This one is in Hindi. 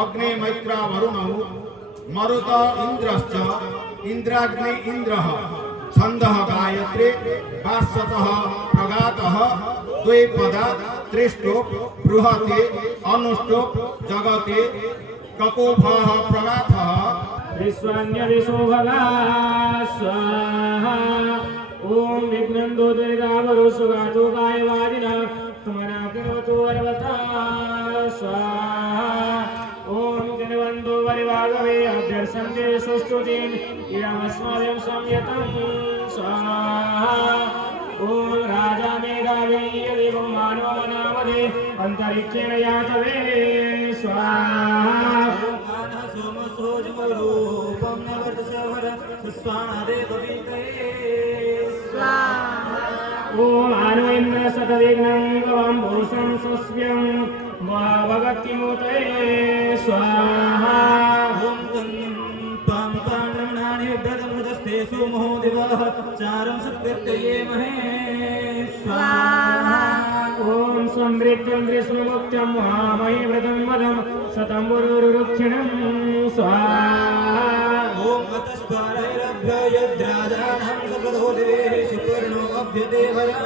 अग्ने मैत्रा वरुणौ मरुत इंद्रश्च इंद्राग्नि इंद्रः छन्दः गायत्री भास्वतः प्रगातः द्विपदा त्रिष्टोप बृहते अनुष्टोप जगते ककोभः प्रगाथः विश्वान्यदिशोभगा स्वाहा ओम विघ्नन्दो दुर्गावरो सुगातो गायवादिना तमनाकिनोतो वरवता स्वाहा ओम गणवन्दो वरिवागवे अभ्यर्सन्ते सुष्टुतिं इदमस्मभ्यं संयतं स्वाहा ओम राजा मेघावे यदेवं मानो मनामदे अन्तरिक्षेण यातवे स्वाहा सोमसोजमरूपं नवर्तसवर सुस्वानादे कविते स्वाहा ओम आनवेन्द्र शतविघ्नं गवं भूषं सुस्व्यं महाभगतिमुते स्वाहा ओम त्वां पाण्डवनानि व्रतमृतस्ते सुमहो दिवः चारं सत्कृत्यये महे स्वाहा ओम समृद्धं ग्रीष्ममुक्तं महामहे व्रतं वदं शतं गुरुरुक्षिणं स्वाहा ओम गतस्पारैरभ्य यद्राजानं सकृतो दिवे सुपर्णो अभ्यदेवया